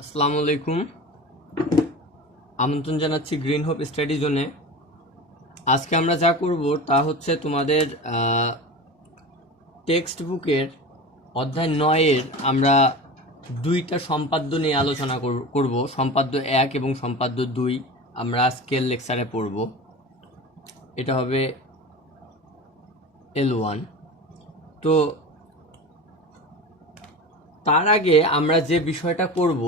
আসসালামু আলাইকুম। আমন্ত্রণ জানাচ্ছি গ্রিন হোপ স্টাডি জোনে। আজকে আমরা যা করব তা হচ্ছে তোমাদের টেক্সট বুকের অধ্যায় 9-এর আমরা দুইটা সম্পাদ্য নিয়ে আলোচনা করব। সম্পাদ্য 1 এবং সম্পাদ্য 2 আমরা আজকের লেকচারে পড়ব। এটা হবে L1। তো তার আগে আমরা যে বিষয়টা করব,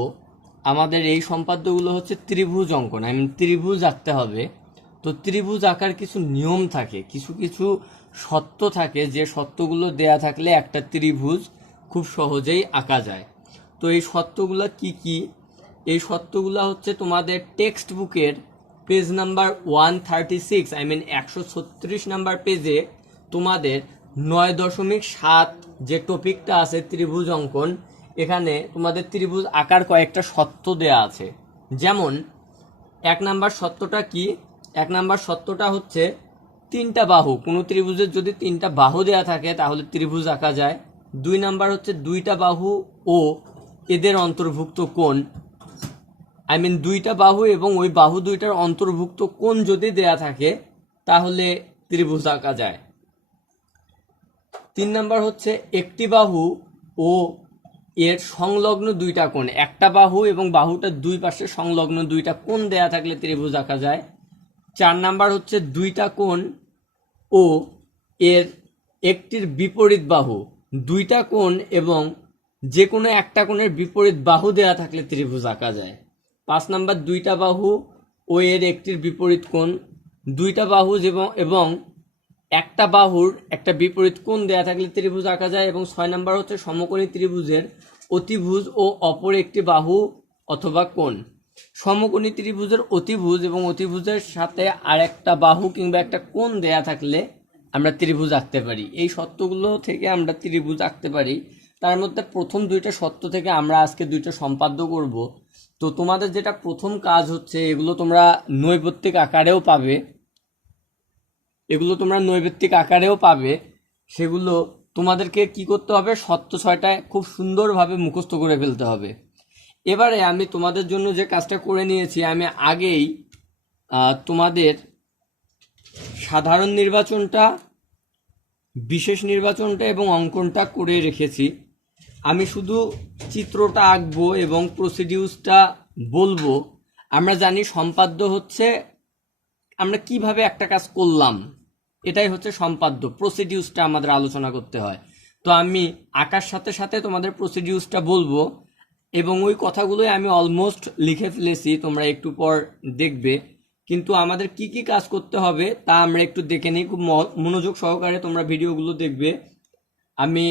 আমাদের এই সম্পাদ্যগুলো হচ্ছে ত্রিভুজ অঙ্কন, ত্রিভুজ আঁকতে হবে। তো ত্রিভুজ আঁকার কিছু নিয়ম থাকে, কিছু কিছু সত্য থাকে, যে সত্যগুলো দেয়া থাকলে একটা ত্রিভুজ খুব সহজেই আঁকা যায়। তো এই সত্যগুলো কি কি? এই সত্যগুলো হচ্ছে তোমাদের টেক্সট বুকের পেজ নাম্বার 136, 136 নাম্বার পেজে তোমাদের 9.7 যে টপিকটা আছে ত্রিভুজ অঙ্কন, এখানে তোমাদের ত্রিভুজ আকার কয়েকটা সত্য দেয়া আছে। যেমন 1 নাম্বার সত্যটা কি? 1 নাম্বার সত্যটা হচ্ছে তিনটা বাহু, কোনো ত্রিভুজের যদি তিনটা বাহু দেয়া থাকে তাহলে ত্রিভুজ আঁকা যায়। 2 নাম্বার হচ্ছে দুইটা বাহু ও এদের অন্তর্ভুক্ত কোণ, দুইটা বাহু এবং ওই বাহু দুইটার অন্তর্ভুক্ত কোণ যদি দেয়া থাকে তাহলে ত্রিভুজ আঁকা যায়। 3 নাম্বার হচ্ছে একটি বাহু ও এর সংলগ্ন দুইটা কোণ, একটা বাহু এবং বাহুটার দুই পাশে সংলগ্ন দুইটা কোণ দেয়া থাকলে ত্রিভুজ আঁকা যায়। 4 নাম্বার হচ্ছে দুইটা কোণ ও এর একটির বিপরীত বাহু, দুইটা কোণ এবং যে কোনো একটা কোণের বিপরীত বাহু দেয়া থাকলে ত্রিভুজ আঁকা যায়। 5 নাম্বার দুইটা বাহু ও এর একটির বিপরীত কোণ, দুইটা বাহু এবং একটা বাহুর একটা বিপরীত কোণ দেয়া থাকলে ত্রিভুজ আঁকা যায়। এবং 6 নাম্বার হচ্ছে সমকোণী ত্রিভুজের অতিভুজ ও অপর একটি বাহু অথবা কোণ। সমকোণী ত্রিভুজের অতিভুজ এবং অতিভুজের সাথে আর একটা বাহু কিংবা একটা কোণ দেয়া থাকলে আমরা ত্রিভুজ আঁকতে পারি। এই সত্যগুলো থেকে আমরা ত্রিভুজ আঁকতে পারি। তার মধ্যে প্রথম দুইটা সত্য থেকে আমরা আজকে দুইটা সম্পাদ্য করব। তো তোমাদের যেটা প্রথম কাজ হচ্ছে, এগুলো তোমরা নৈর্ব্যক্তিক আকারেও পাবে, সেগুলো তোমাদেরকে কি করতে হবে? সত্য 6টা খুব সুন্দরভাবে মুখস্থ করে ফেলতে হবে। এবারে আমি তোমাদের জন্য যে কাজটা করে নিয়েছি, আমি আগেই তোমাদের সাধারণ নির্বাচনটা, বিশেষ নির্বাচনটা এবং অঙ্কনটা করে রেখেছি। আমি শুধু চিত্রটা আঁকবো এবং প্রসিডিউসটা বলবো। আমরা জানি সম্পাদ্য হচ্ছে আমরা কিভাবে একটা কাজ করলাম, এটাই হচ্ছে সম্পাদ্য। প্রসিডিউসটা আমাদের আলোচনা করতে হয়। তো আমি আঁকার সাথে সাথে তোমাদের প্রসিডিউসটা বলবো এবং ওই কথাগুলোই আমি অলমোস্ট লিখে ফেলেছি, তোমরা একটু পর দেখবে। কিন্তু আমাদের কি কি কাজ করতে হবে তা আমরা একটু দেখে নিই, খুব মনোযোগ সহকারে তোমরা ভিডিওগুলো দেখবে। আমি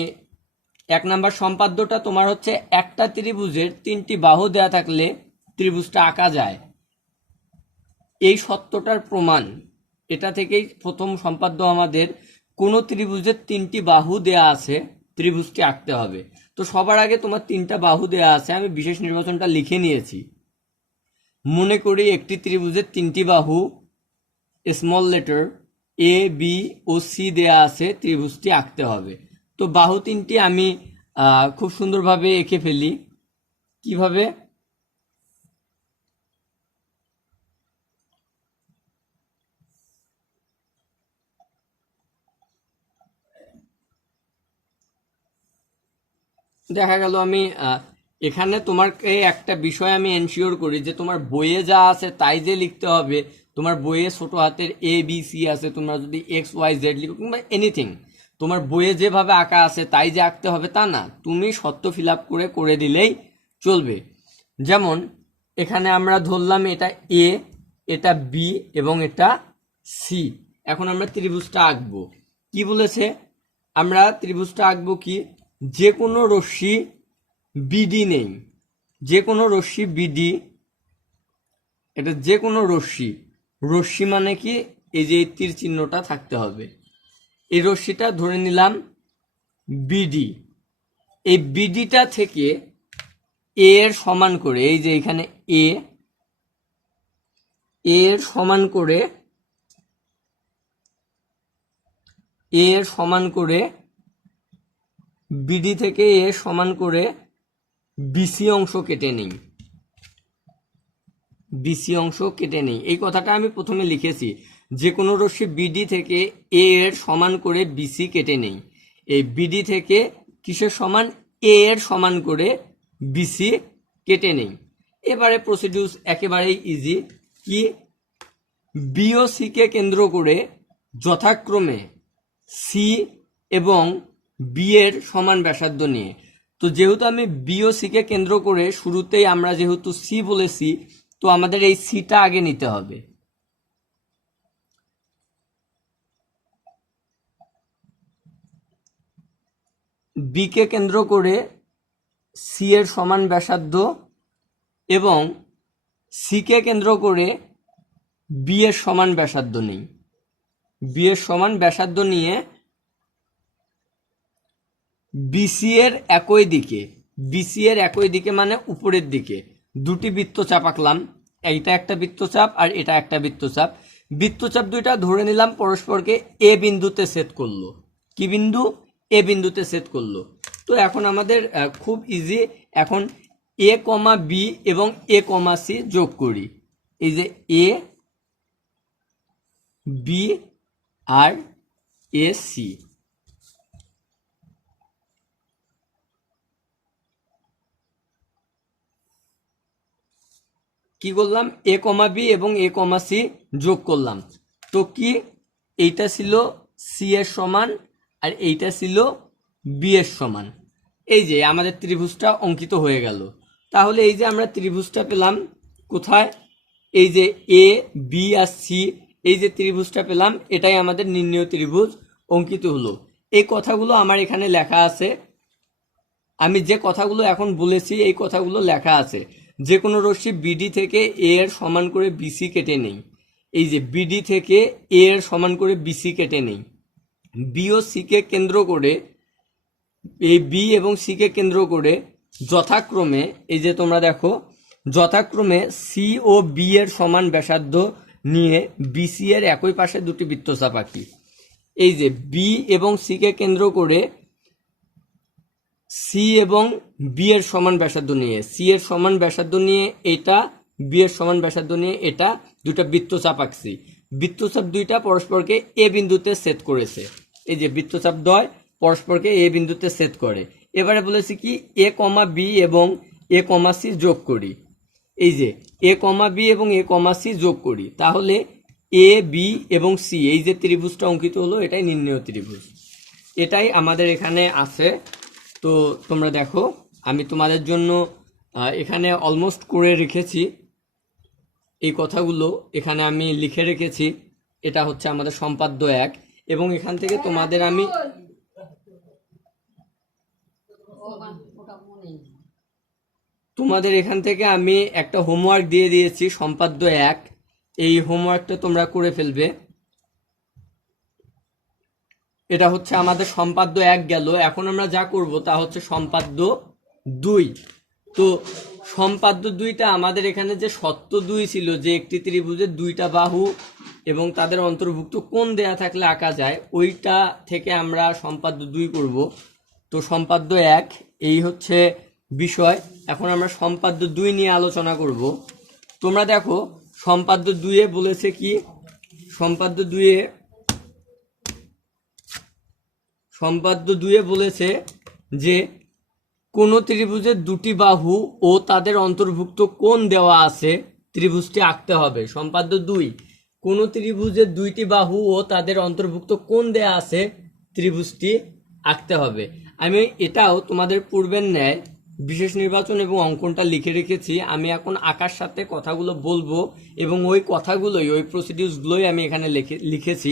1 নাম্বার সম্পাদ্যটা তোমার হচ্ছে একটা ত্রিভুজের 3টি বাহু দেয়া থাকলে ত্রিভুজটা আঁকা যায়, এই সত্যটার প্রমাণ। এটা থেকেই প্রথম সম্পাদ্য আমাদের কোন ত্রিভুজের 3টি বাহু দেয়া আছে, ত্রিভুজটি আঁকতে হবে। তো সবার আগে তোমার 3টা বাহু দেয়া আছে, আমি বিশেষ নির্বাচনটা লিখে নিয়েছি। মনে করি একটি ত্রিভুজের 3টি বাহু small letter A B O C দেয়া আছে, ত্রিভুজটি আঁকতে হবে। তো বাহু 3টি আমি খুব সুন্দরভাবে এঁকে ফেলি। কিভাবে? দেখা গেল আমি এখানে তোমাকে একটা বিষয় আমি এনশিওর করি যে তোমার বইয়ে যা আছে তাই যে লিখতে হবে। তোমার বইয়ে ছোট হাতের এ বি সি আছে, তোমরা যদি এক্স ওয়াই জেড লিখো কিংবা এনিথিং, তোমার বইয়ে যেভাবে আঁকা আছে তাই যে আঁকতে হবে তা না, তুমি সত্য ফিল আপ করে দিলেই চলবে। যেমন এখানে আমরা ধরলাম এটা এ, এটা বি এবং এটা সি। এখন আমরা ত্রিভুজটা আঁকবো। কি বলেছে? আমরা ত্রিভুজটা আঁকবো কি? যে কোনো রশ্মি বিডি নেই, যে কোনো রশ্মি বিডি, এটা যে কোনো রশ্মি, রশ্মি মানে কি? এই যে তীর চিহ্নটা থাকতে হবে। এই রশ্মিটা ধরে নিলাম বিডি। এই বিডিটা থেকে এ এর সমান করে, এই যে এখানে এ এর সমান করে, এ এর সমান করে বিডি থেকে এ সমান করে বিসি অংশ কেটে নিই। বিসি অংশ কেটে নেই। এই কথাটা আমি প্রথমে লিখেছি, যে কোনো রশ্মি বিডি থেকে এ এর সমান করে বিসি কেটে নেই। এই বিডি থেকে কিসের সমান, এ এর সমান করে বিসি কেটে নেই। এবারে প্রসিডিউস একেবারেই ইজি, কি বি ও সি কে কেন্দ্র করে যথাক্রমে সি এবং বি এর সমান ব্যাসার্ধ নিয়ে। তো যেহেতু আমি বি ও সি কে কেন্দ্র করে শুরুতেই আমরা যেহেতু সি বলেছি, তো আমাদের এই সিটা আগে নিতে হবে। বি কে কেন্দ্র করে সি এর সমান ব্যাসার্ধ এবং সি কে কেন্দ্র করে বি এর সমান ব্যাসার্ধ নেই। বি এর সমান ব্যাসার্ধ নিয়ে বিসি এর একই দিকে, বিসি এর একই দিকে মানে উপরের দিকে দুটি বৃত্তচাপ আঁকলাম। এইটা একটা বৃত্তচাপ আর এটা একটা বৃত্তচাপ। বৃত্তচাপ দুইটা ধরে নিলাম পরস্পরকে এ বিন্দুতে ছেদ করলো। কি বিন্দু? এ বিন্দুতে ছেদ করলো। তো এখন আমাদের খুব ইজি, এখন এ কমা বি এবং এ কমা সি যোগ করি। এই যে A B R A C, কি করলাম, এ কমা বি এবং এ কমা সি যোগ করলাম। তো কি, এইটা ছিল সি এর সমান আর এইটা ছিল বি এর সমান। এই যে আমাদের ত্রিভুজটা অঙ্কিত হয়ে গেল। তাহলে এই যে আমরা ত্রিভুজটা পেলাম কোথায়, এই যে এ বি আর সি, এই যে ত্রিভুজটা পেলাম, এটাই আমাদের নির্ণেয় ত্রিভুজ অঙ্কিত হলো। এই কথাগুলো আমার এখানে লেখা আছে, আমি যে কথাগুলো এখন বলেছি এই কথাগুলো লেখা আছে। যে কোনো রশ্মি বিডি থেকে এ এর সমান করে বিসি কেটে নেই। এই যে বিডি থেকে এ এর সমান করে বিসি কেটে নেই। বি ও সি কে কেন্দ্র করে, এই বি এবং সি কে কেন্দ্র করে যথাক্রমে, এই যে তোমরা দেখো, যথাক্রমে সি ও বি এর সমান ব্যাসার্ধ নিয়ে বিসি এর একই পাশে দুটি বৃত্তচাপ আঁকি। এই যে বি এবং সি কে কেন্দ্র করে সি এবং বি এর সমান ব্যাসার্ধ নিয়ে, সি এর সমান ব্যাসার্ধ নিয়ে এটা, বি এর সমান ব্যাসার্ধ নিয়ে এটা, দুটা বৃত্তচাপ আঁকছি। বৃত্তচাপ দুইটা পরস্পরকে এ বিন্দুতে ছেদ করেছে। এই যে বৃত্তচাপ দ্বয় পরস্পরকে এ বিন্দুতে ছেদ করে। এবারে বলেছি কি, এ কমা বি এবং এ কমা সি যোগ করি। এই যে এ কমা বি এবং এ কমা সি যোগ করি, তাহলে এ বি এবং সি, এই যে ত্রিভুজটা অঙ্কিত হলো, এটাই নির্ণেয় ত্রিভুজ। এটাই আমাদের এখানে আছে। তো তোমরা দেখো, আমি তোমাদের জন্য এখানে অলমোস্ট করে রেখেছি এই কথাগুলো, এখানে আমি লিখে রেখেছি। এটা হচ্ছে আমাদের সম্পাদ্য 1 এবং এখান থেকে তোমাদের আমি এখান থেকে আমি একটা হোমওয়ার্ক দিয়ে দিয়েছি, সম্পাদ্য 1। এই হোমওয়ার্কটা তোমরা করে ফেলবে। এটা হচ্ছে আমাদের সম্পাদ্য 1 গেল। এখন আমরা যা করব তা হচ্ছে সম্পাদ্য 2। তো সম্পাদ্য 2টা আমাদের এখানে যে সত্য 2 ছিল, যে একটি ত্রিভুজের দুইটা বাহু এবং তাদের অন্তর্ভুক্ত কোণ দেয়া থাকলে আঁকা যায়, ওইটা থেকে আমরা সম্পাদ্য 2 করব। তো সম্পাদ্য 1 এই হচ্ছে বিষয়। এখন আমরা সম্পাদ্য 2 নিয়ে আলোচনা করব। তোমরা দেখো, সম্পাদ্য 2-এ বলেছে কি, সম্পাদ্য 2-এ বলেছে যে কোন ত্রিভুজের দুটি বাহু ও তাদের অন্তর্ভুক্ত কোণ দেওয়া আছে, ত্রিভুজটি আঁকতে হবে। সম্পাদ্য 2, কোন ত্রিভুজের দুইটি বাহু ও তাদের অন্তর্ভুক্ত কোণ দেওয়া আছে, ত্রিভুজটি আঁকতে হবে। আমি এটাও তোমাদের পূর্বের ন্যায় বিশেষ নির্বাচন এবং অঙ্কনটা লিখে রেখেছি। আমি এখন আঁকার সাথে কথাগুলো বলবো এবং ওই কথাগুলোই, ওই প্রসিডিউসগুলোই আমি এখানে লিখেছি,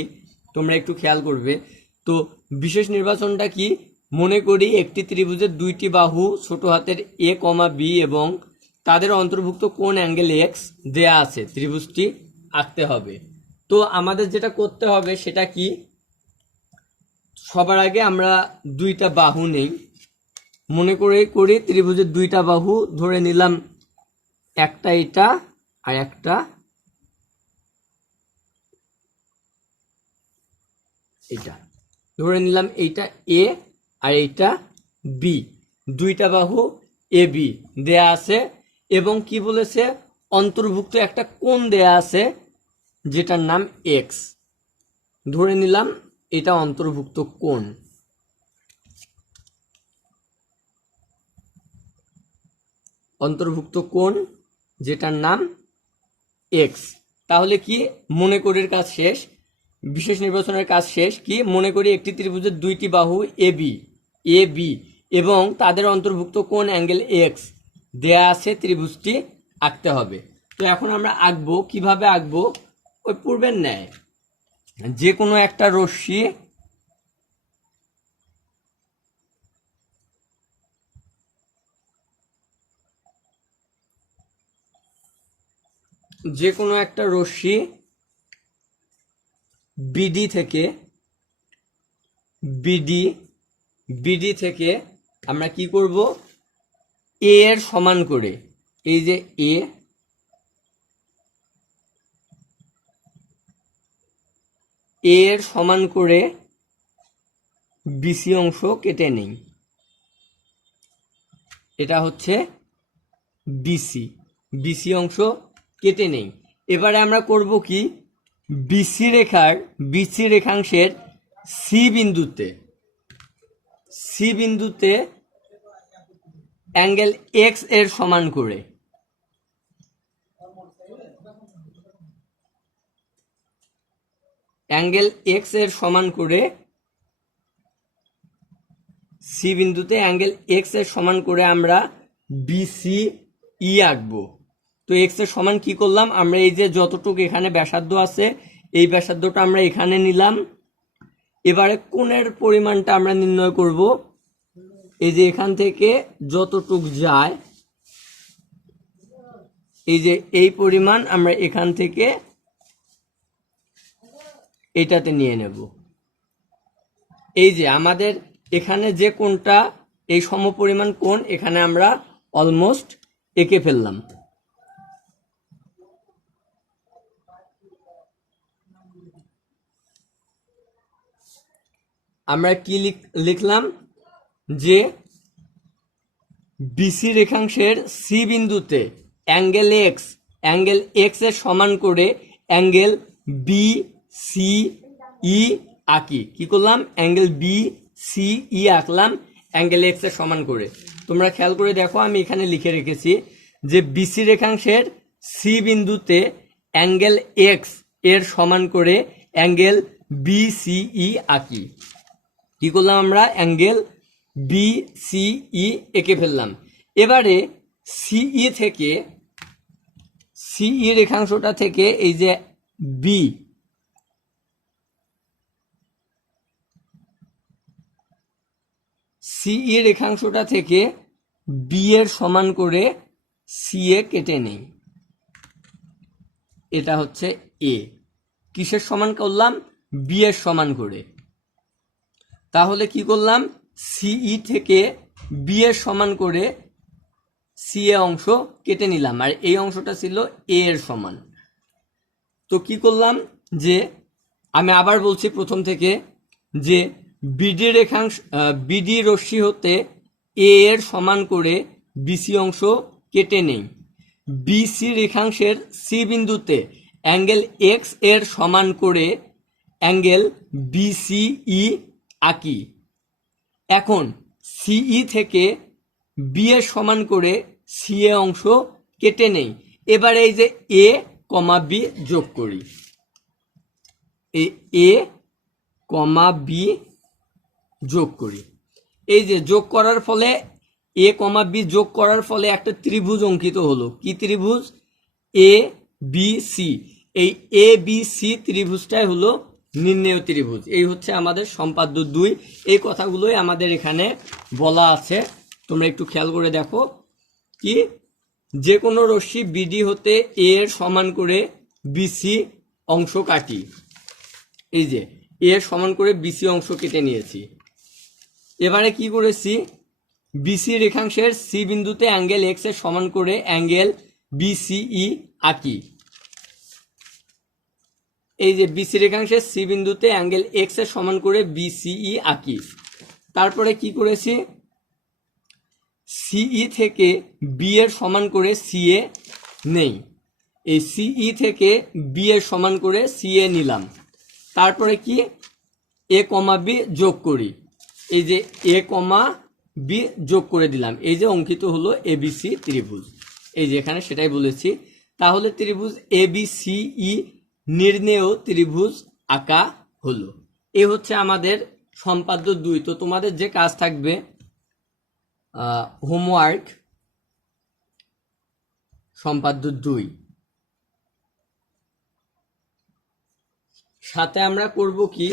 তোমরা একটু খেয়াল করবে। তো বিশেষ নির্বাচনটা কি, মনে করি একটি ত্রিভুজের দুইটি বাহু ছোট হাতের এ কমা বি এবং তাদের অন্তর্ভুক্ত কোণ অ্যাঙ্গেল এক্স দেয়া আছে, ত্রিভুজটি আঁকতে হবে। তো আমাদের যেটা করতে হবে সেটা কি, সবার আগে আমরা দুইটা বাহু নেই, মনে করি ত্রিভুজের দুইটা বাহু ধরে নিলাম, একটা এটা আর একটা এটা, ধরে নিলাম এইটা এ আর এইটা বি, দুইটা বাহু এ বি দেয়া আছে। এবং কি বলেছে, অন্তর্ভুক্ত একটা কোণ দেয়া আছে যেটার নাম এক্স। ধরে নিলাম এটা অন্তর্ভুক্ত কোণ। অন্তর্ভুক্ত কোণ যেটার নাম এক্স। তাহলে কি মনে করির কাজ শেষ, বিশেষ নির্বাচনের কাজ শেষ। কি মনে করি একটি ত্রিভুজের দুইটি বাহু এ বি এবং তাদের অন্তর্ভুক্ত কোণ অ্যাঙ্গেল এক্স দেয়া আছে, ত্রিভুজটি আঁকতে হবে। তো এখন আমরা আঁকবো, কিভাবে আঁকবো? ওই পূর্বের ন্যায় যে কোনো একটা রশ্মি বিডি থেকে আমরা কি করব, এ এর সমান করে, এই যে এ এর সমান করে বিসি অংশ কেটে নেই। এটা হচ্ছে বিসি অংশ কেটে নেই। এবারে আমরা করব কি, বিসি রেখাংশের সি বিন্দুতে অ্যাঙ্গেল এক্স এর সমান করে সি বিন্দুতে অ্যাঙ্গেল এক্স এর সমান করে আমরা বিসি ই আঁকবো। তো এক্স এর সমান কি করলাম, আমরা এই যে যতটুকু এখানে ব্যাসার্ধ আছে এই ব্যাসার্ধটা আমরা এখানে নিলাম। এবারে কোণের পরিমাণটা আমরা নির্ণয় করব। এই যে এখান থেকে যতটুক যায়, এই যে এই পরিমাণ আমরা এখান থেকে এইটাতে নিয়ে নেব। এই যে আমাদের এখানে যে কোণটা, এই সমপরিমাণ কোণ এখানে আমরা অলমোস্ট এঁকে ফেললাম। আমরা কি লিখলাম, যে বিসি রেখাংশের সি বিন্দুতে অ্যাঙ্গেল এক্স এর সমান করে অ্যাঙ্গেল বি সি ই আঁকি। কি করলাম, অ্যাঙ্গেল বি সি ই আঁকলাম অ্যাঙ্গেল এক্স এর সমান করে। তোমরা খেয়াল করে দেখো, আমি এখানে লিখে রেখেছি যে বিসি রেখাংশের সি বিন্দুতে অ্যাঙ্গেল এক্স এর সমান করে অ্যাঙ্গেল বি সি ই আঁকি। কি করলাম, আমরা অ্যাঙ্গেল বি সি ই এঁকে ফেললাম। এবারে সিই রেখাংশটা থেকে এই যে বি, সিই রেখাংশটা থেকে বি এর সমান করে সি এ কেটে নেই। এটা হচ্ছে এ। কিসের সমান করলাম, বি এর সমান করে। তাহলে কি করলাম, সিই থেকে বি এর সমান করে সি এ অংশ কেটে নিলাম, আর এই অংশটা ছিল এ এর সমান। তো কি করলাম, যে আমি আবার বলছি প্রথম থেকে, যে বিডি রশ্মি হতে এ এর সমান করে বিসি অংশ কেটে নেই। বিসি রেখাংশের সি বিন্দুতে অ্যাঙ্গেল এক্স এর সমান করে অ্যাঙ্গেল বিসিই আঁকি। এখন সিই থেকে বি এর সমান করে সি এ অংশ কেটে নেই। এবারে এই যে এ কমা বি যোগ করি, এ কমা বি যোগ করি। এই যে যোগ করার ফলে, এ কমা বি যোগ করার ফলে একটা ত্রিভুজ অঙ্কিত হলো। কি ত্রিভুজ, এ বি সি। এই এ বি সি ত্রিভুজটাই হলো নির্ণেয় ত্রিভুজ। এই হচ্ছে আমাদের সম্পাদ্য 2। এই কথাগুলোই আমাদের এখানে বলা আছে, তোমরা একটু খেয়াল করে দেখো। কি, যে কোনো রশ্মি বিডি হতে এ এর সমান করে বিসি অংশ কাটি। এই যে এ এর সমান করে বিসি অংশ কেটে নিয়েছি। এবারে কি করেছি, বিসি রেখাংশের সি বিন্দুতে অ্যাঙ্গেল এক্স এর সমান করে অ্যাঙ্গেল বিসিই আঁকি। এই যে বিসি রেখাংশের সি বিন্দুতে অ্যাঙ্গেল এক্স এর সমান করে বিসিই আঁকি। তারপরে কি করেছি, সিই থেকে বি এর সমান করে সি এ নেই। এই সিই থেকে বি এর সমান করে সি এ নিলাম, তারপরে কি এ কমা বি যোগ করি, এই যে এ কমা বি যোগ করে দিলাম, এই যে অঙ্কিত হলো এবিসি ত্রিভুজ, এই যে এখানে সেটাই বলেছি। তাহলে ত্রিভুজ এবিসিই নির্ণেয় ত্রিভুজ আঁকা হলো। এ হচ্ছে আমাদের সম্পাদ্য 2। তো তোমাদের যে কাজ থাকবে হোমওয়ার্ক সম্পাদ্য 2, সাথে আমরা করব কি,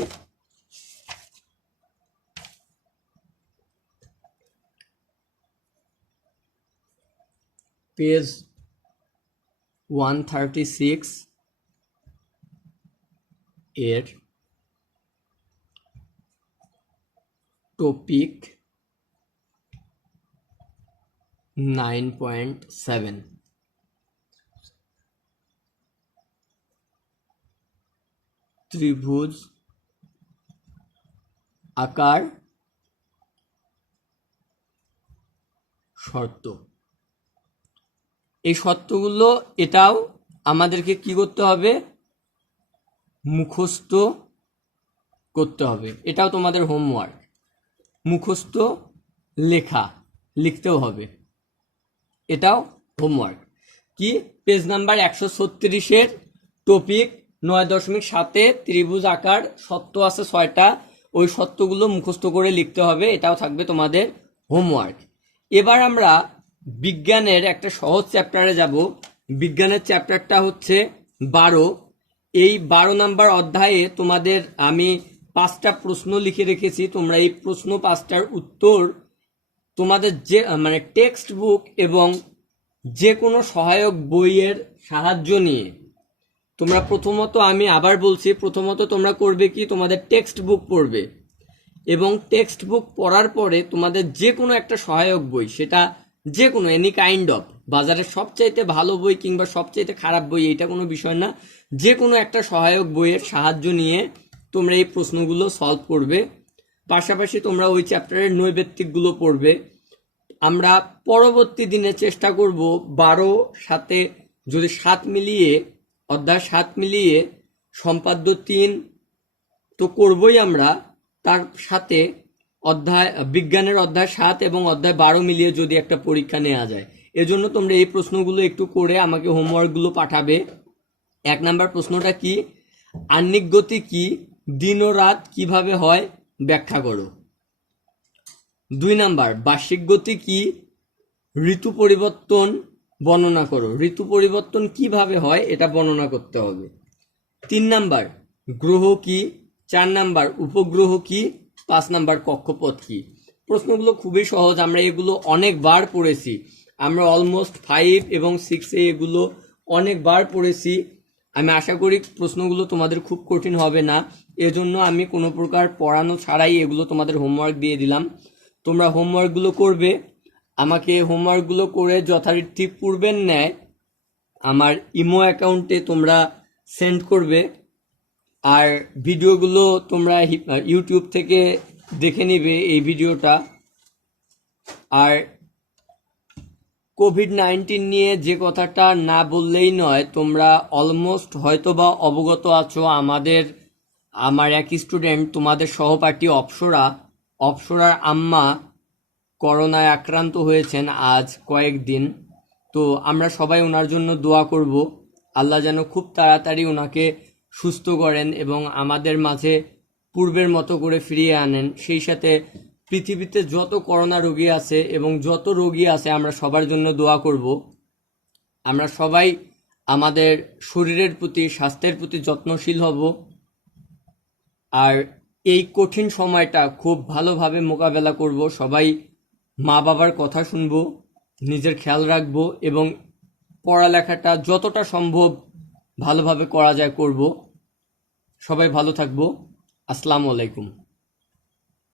পেজ 136 এর টপিক 9.7 ত্রিভুজ আকার শর্ত। এই শর্তগুলো এটাও আমাদেরকে কি করতে হবে, মুখস্থ করতে হবে। এটাও তোমাদের হোমওয়ার্ক, মুখস্থ লিখতেও হবে, এটাও হোমওয়ার্ক। কি পেজ নাম্বার 136 টপিক 9.7 ত্রিভুজ আকার শর্ত আছে 6টা, ওই শর্তগুলো মুখস্থ করে লিখতে হবে, এটাও থাকবে তোমাদের হোমওয়ার্ক। এবার আমরা বিজ্ঞানের একটা সহজ চ্যাপ্টারে যাব। বিজ্ঞানের চ্যাপ্টারটা হচ্ছে 12। এই 12 নাম্বার অধ্যায়ে তোমাদের আমি 5টা প্রশ্ন লিখে রেখেছি। তোমরা এই প্রশ্ন 5টার উত্তর তোমাদের যে মানে টেক্সট বুক এবং যে কোনো সহায়ক বইয়ের সাহায্য নিয়ে তোমরা প্রথমত, আমি আবার বলছি, প্রথমত তোমরা করবে কি, তোমাদের টেক্সট বুক পড়বে এবং টেক্সট বুক পড়ার পরে তোমাদের যে কোনো একটা সহায়ক বই, সেটা যে কোনো এনি কাইন্ড অফ, বাজারের সবচাইতে ভালো বই কিংবা সবচাইতে খারাপ বই এটা কোনো বিষয় না, যে কোনো একটা সহায়ক বইয়ের সাহায্য নিয়ে তোমরা এই প্রশ্নগুলো সলভ করবে। পাশাপাশি তোমরা ওই চ্যাপ্টারের নৈবেত্তিকগুলো পড়বে। আমরা পরবর্তী দিনে চেষ্টা করব 12 সাথে যদি 7 মিলিয়ে, অধ্যায় 7 মিলিয়ে সম্পাদ্য 3 তো করবই আমরা, তার সাথে বিজ্ঞানের অধ্যায় 7 এবং অধ্যায় 12 মিলিয়ে যদি একটা পরীক্ষা নেওয়া যায়। এজন্য তোমরা এই প্রশ্নগুলো একটু করে আমাকে হোমওয়ার্কগুলো পাঠাবে। 1 নাম্বার প্রশ্নটা কি, আহ্নিক গতি কি, দিন ও রাত কিভাবে হয় ব্যাখ্যা করো। 2 নাম্বার বার্ষিক গতি কি, ঋতু পরিবর্তন বর্ণনা করো। ঋতু পরিবর্তন কিভাবে হয় এটা বর্ণনা করতে হবে। 3 নাম্বার গ্রহ কি, 4 নাম্বার উপগ্রহ কি, 5 নাম্বার কক্ষপথ কি। প্রশ্নগুলো খুবই সহজ, আমরা এগুলো অনেকবার পড়েছি, আমরা অলমোস্ট 5 এবং 6-এ এগুলো অনেকবার পড়েছি। আমি আশা করি প্রশ্নগুলো তোমাদের খুব কঠিন হবে না, এজন্য আমি কোনো প্রকার পড়ানো ছাড়াই এগুলো তোমাদের হোমওয়ার্ক দিয়ে দিলাম। তোমরা হোমওয়ার্কগুলো করবে, আমাকে হোমওয়ার্কগুলো করে যথারীতি পূর্বের ন্যায় আমার ইমো অ্যাকাউন্টে তোমরা সেন্ড করবে। আর ভিডিওগুলো তোমরা ইউটিউব থেকে দেখে নিবে এই ভিডিওটা। আর কোভিড-19 নিয়ে যে কথাটা না বললেই নয়, তোমরা অলমোস্ট হয়তো বা অবগত আছো। আমার এক স্টুডেন্ট, তোমাদের সহপাঠী অপসরার আম্মা করোনায় আক্রান্ত হয়েছেন আজ কয়েকদিন। তো আমরা সবাই ওনার জন্য দোয়া করব, আল্লাহ যেন খুব তাড়াতাড়ি ওনাকে সুস্থ করেন এবং আমাদের মাঝে পূর্বের মতো করে ফিরিয়ে আনেন। সেই সাথে পৃথিবীতে যত করোনা রোগী আছে এবং যত রোগী আছে আমরা সবার জন্য দোয়া করব। আমরা সবাই আমাদের শরীরের প্রতি, স্বাস্থ্যের প্রতি যত্নশীল হব আর এই কঠিন সময়টা খুব ভালোভাবে মোকাবেলা করব। সবাই মা বাবার কথা শুনবো, নিজের খেয়াল রাখবো এবং পড়ালেখাটা যতটা সম্ভব ভালোভাবে করা যায় করব। সবাই ভালো থাকবো। আসসালামু আলাইকুম।